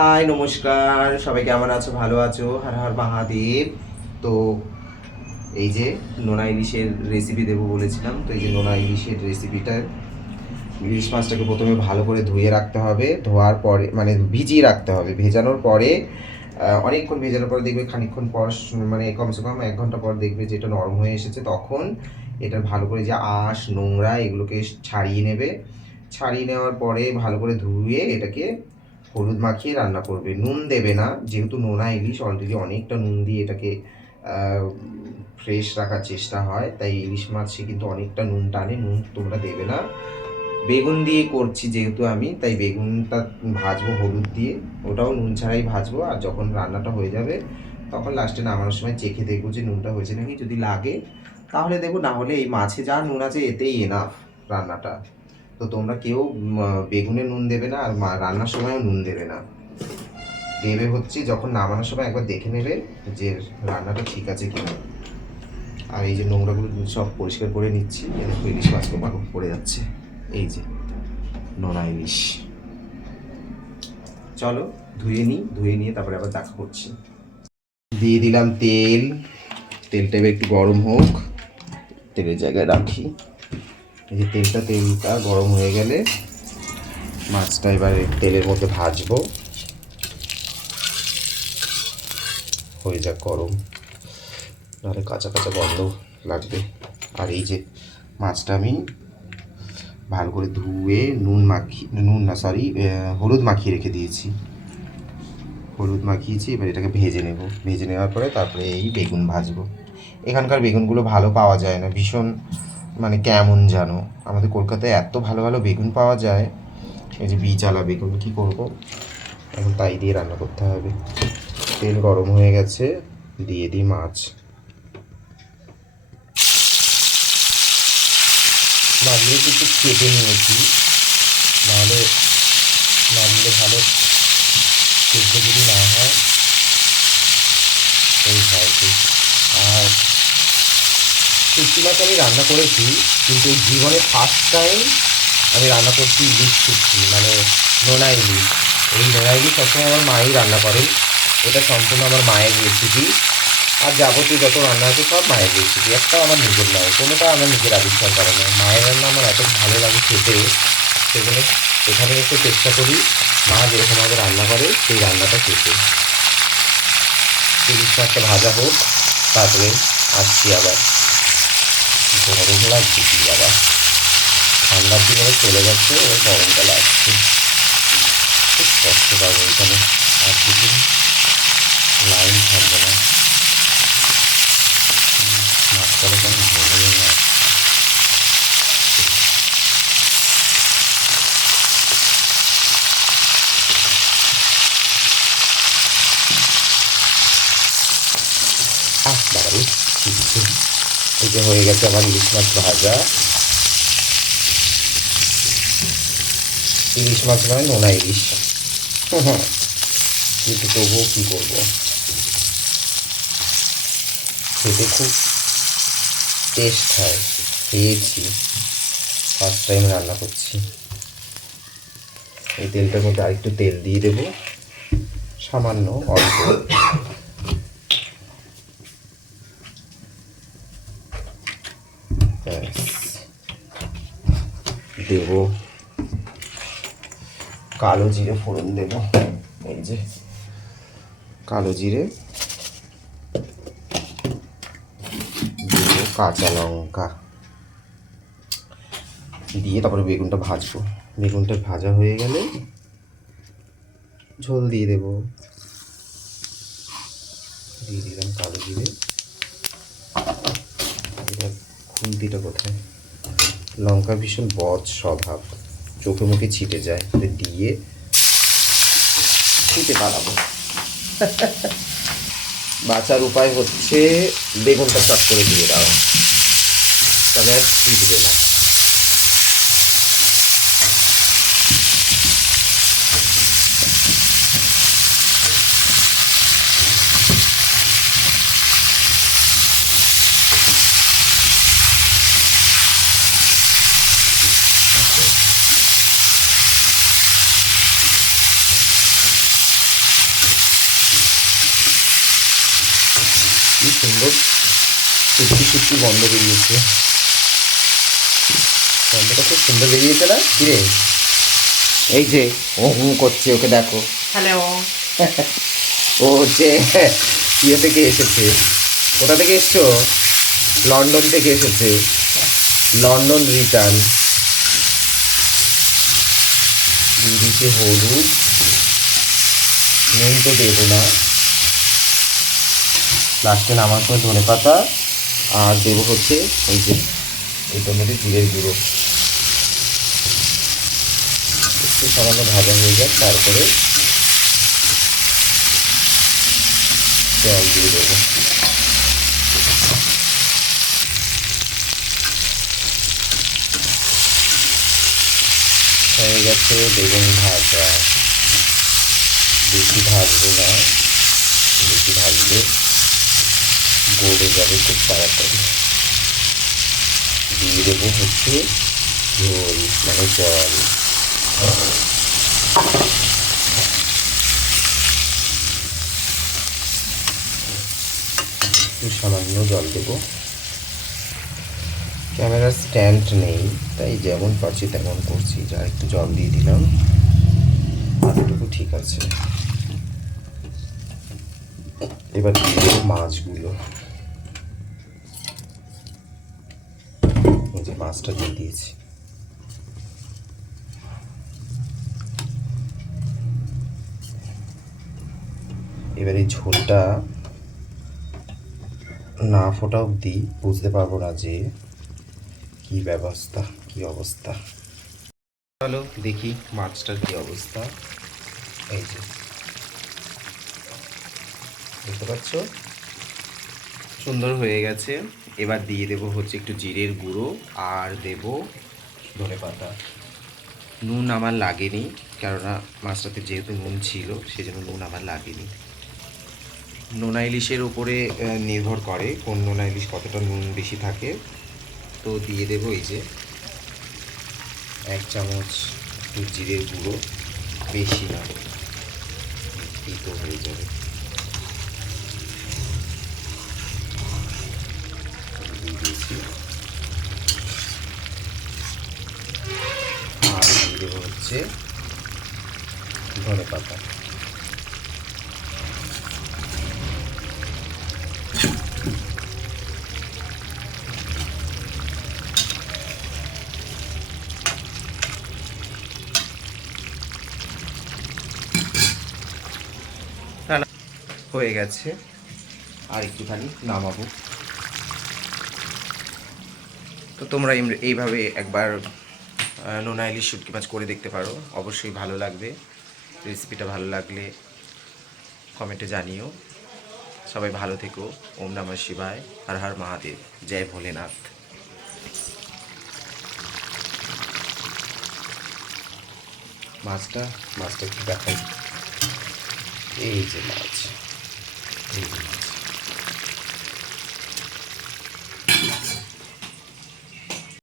High, নমস্কার। সবাই কেমন আছো? ভালো আছো? হর হর মহাদেব। তো এই যে নোনা ইলিশের রেসিপি দেবো বলেছিলাম, তো এই যে নোনা ইলিশের রেসিপিটা, ইলিশ মাছটাকে প্রথমে ভালো করে ধুয়ে রাখতে হবে। ধোয়ার পরে মানে ভিজিয়ে রাখতে হবে। ভেজানোর পরে অনেকক্ষণ ভেজানোর পরে দেখবে খানিকক্ষণ পর, মানে কমসে কম 1 ঘন্টা পর দেখবে যে এটা নরম হয়ে এসেছে। তখন এটা ভালো করে যে আঁশ নোংরা এগুলোকে ছাড়িয়ে নেবে। ছাড়িয়ে নেওয়ার পরে ভালো করে ধুয়ে এটাকে হলুদ মাখিয়ে রান্না করবে। নুন দেবে না, যেহেতু নোনা ইলিশ অলরেডি অনেকটা নুন দিয়ে এটাকে ফ্রেশ রাখার চেষ্টা হয়, তাই ইলিশ মাছে কিন্তু অনেকটা নুন টানে। নুন তোমরা দেবে না। বেগুন দিয়ে করছি যেহেতু আমি, তাই বেগুনটা ভাজবো হলুদ দিয়ে, ওটাও নুন ছাড়াই ভাজবো। আর যখন রান্নাটা হয়ে যাবে তখন লাস্টে নামানোর সময় চেখে দেখবো যে নুনটা হয়েছে নাকি। যদি লাগে তাহলে দেবো, না হলে এই মাছে যা নুন আছে এতেই এনাফ রান্নাটা। তো তোমরা কেউ বেগুনে নুন দেবে না, আর রান্নার সময়ও নুন দেবে না। দেবে হচ্ছে যখন নামানোর সময় একবার দেখে নেবে যে রান্নাটা ঠিক আছে কিনা। আর এই যে নোংরাগুলো সব পরিষ্কার করে নিচ্ছি। দেখো ইলিশ মাছগুলো পাকো পড়ে যাচ্ছে। এই যে নোনা ইলিশ। চলো ধুয়ে নিই, ধুয়ে নিয়ে তারপরে আবার দেখা করছি। দিয়ে দিলাম তেল। তেলটা এবার একটু গরম হোক, তেলের জায়গায় রাখি। এই যে তেলটা গরম হয়ে গেলে মাছটা এবার তেলের মধ্যে ভাজবো। হয়ে যাক গরম, নাহলে কাঁচা কাঁচা গন্ধ লাগবে। আর এই যে মাছটা আমি ভালো করে ধুয়ে হলুদ মাখিয়ে রেখে দিয়েছি। হলুদ মাখিয়েছি, এবার এটাকে ভেজে নেব। ভেজে নেওয়ার পরে তারপরে এই বেগুন ভাজবো। এখানকার বেগুনগুলো ভালো পাওয়া যায় না, ভীষণ মানে কেমন জানো। আমাদের কলকাতায় এত ভালো ভালো বেগুন পাওয়া যায়, এই যে বীজওয়ালা বেগুন। কী করবো এখন, তাই দিয়ে রান্না করতে হবে। তেল গরম হয়ে গেছে, দিয়ে দিই মাছ। মাছগুলো একটু কেটে নিয়েছি, নাহলে মাছগুলো ভালো সেদ্ধ যদি না হয় এই হয়। আর শুটকি মাছ আমি রান্না করেছি, কিন্তু এই জীবনে ফার্স্ট টাইম আমি রান্না করছি ইলিশ শুটকি, মানে নোনা ইলিশ। এই নোনা ইলিশ সবসময় আমার মাই রান্না করেন। এটা সম্পূর্ণ আমার মায়ের রেসিপি। আর যাবতীয় যত রান্না আছে সব মায়ের রেসিপি, একটাও আমার নিজের নয়, কোনোটা আমার নিজের আবিষ্কার করা নয়। মায়ের রান্না আমার এত ভালো লাগে খেতে, সেজন্য এখানে এসে চেষ্টা করি মা যেরকমভাবে রান্না করে সেই রান্নাটা খেতে। ইলিশ মাছটা ভাজা হোক, তারপরে আসছি আবার। গরম লাগছে কি আবার, ঠান্ডার দিনে চলে যাচ্ছে, ওই গরমকালে আসছে। খুব কষ্ট পাবো এখানে, আর কিছু লাইন থাকবে না। মাছটাকে কেমন ধরে না। বাবারে কিছু। এই যে হয়ে গেছে আমার ইলিশ মাছ ভাজা। ইলিশ মাছ মানে নোনা ইলিশ। কিন্তু তবুও কী করবো, খেতে খুব টেস্ট হয়। খেয়েছি, ফার্স্ট টাইম রান্না করছি। এই তেলটার মধ্যে আরেকটু তেল দিয়ে দেবো, সামান্য অল্প। দেব কালো জিরে ফোড়ন দেব। এই যে কালো জিরে দেব, কাঁচা লঙ্কা দিয়ে তারপরে বেগুনটা ভাজবো। বেগুনটা ভাজা হয়ে গেলে ঝোল দিয়ে দেব। দিয়ে দিলাম কালো জিরে। এবার খুন্তিটা কোথায়, লঙ্কা ভীষণ বদ স্বভাব, চোখে মুখে ছিটে যায়, দিয়ে ছিটে পালাবো। বাঁচার উপায় হচ্ছে বেগুনটা চট করে দিয়ে দাও, তবে আর ছিটবে না। সুন্দর সুটকি সুটকি গন্ধ বেরিয়েছে। গন্ধটা খুব সুন্দর বেরিয়েছে না কিরে? এই যে ও করছে, ওকে দেখো। হ্যালো। ও হচ্ছে ইয়ে থেকে এসেছে। কোথা থেকে এসছো? লন্ডন থেকে এসেছে, লন্ডন রিটার্ন। দিয়ে দিচ্ছি হলুদ, নুন তো দেবো না, লাস্টে নামার সময় ধনে পাতা, আর দেবো হচ্ছে এই যে এটার মধ্যে জিরের গুঁড়ো। একটু সামান্য ভাজা হয়ে যাক, তারপরে জল দিয়ে দেবো। হয়ে গেছে বেগুন ভাজা। বেশি ভাজবো না, বেশি ভাজলে গলে যাবে খুব তাড়াতাড়ি। দিয়ে দেবো হচ্ছে ঝোল মানে জল। একটু সামান্য জল দেবো। ক্যামেরার স্ট্যান্ড নেই, তাই যেমন পারছি তেমন করছি। যা একটু জল দিয়ে দিলাম, এতটুকু ঠিক আছে। এবার দিয়ে দেবো মাছগুলো। এই যে মাছটা দিয়ে দিয়েছি। এবার এই ঝোলটা না ফোটা অবধি বুঝতে পারবো না যে কি ব্যবস্থা, কি অবস্থা। চলো দেখি মাছটার কি অবস্থা। এই যে বুঝতে পারছো, সুন্দর হয়ে গেছে। এবার দিয়ে দেবো হচ্ছে একটু জিরের গুঁড়ো, আর দেব ধনেপাতা। নুন আমার লাগেনি, কেননা মাছটাতে যেহেতু নুন ছিল সেজন্য নুন আমার লাগেনি। নোনা ইলিশের উপরে নির্ভর করে কোন নোনা ইলিশ কতটা নুন বেশি থাকে। তো দিয়ে দেবো এই যে 1 চামচ একটু জিরের গুঁড়ো, বেশি না, তিতো হয়ে যাবে। দিয়ে দিয়েছি। আর দিয়ে দেবো হচ্ছে ধনে পাতা। হয়ে গেছে, আর একটুখানি নামাবো। তো তোমরা এইভাবে একবার নোনা ইলিশ শুটকি মাছ করে দেখতে পারো, অবশ্যই ভালো লাগবে। রেসিপিটা ভালো লাগলে কমেন্টে জানিও। সবাই ভালো থেকো। ওম নমঃ শিবায়, হর হর মহাদেব, জয় ভোলেনাথ। মাছটা একটু দেখাই। এই যে মাছ, এই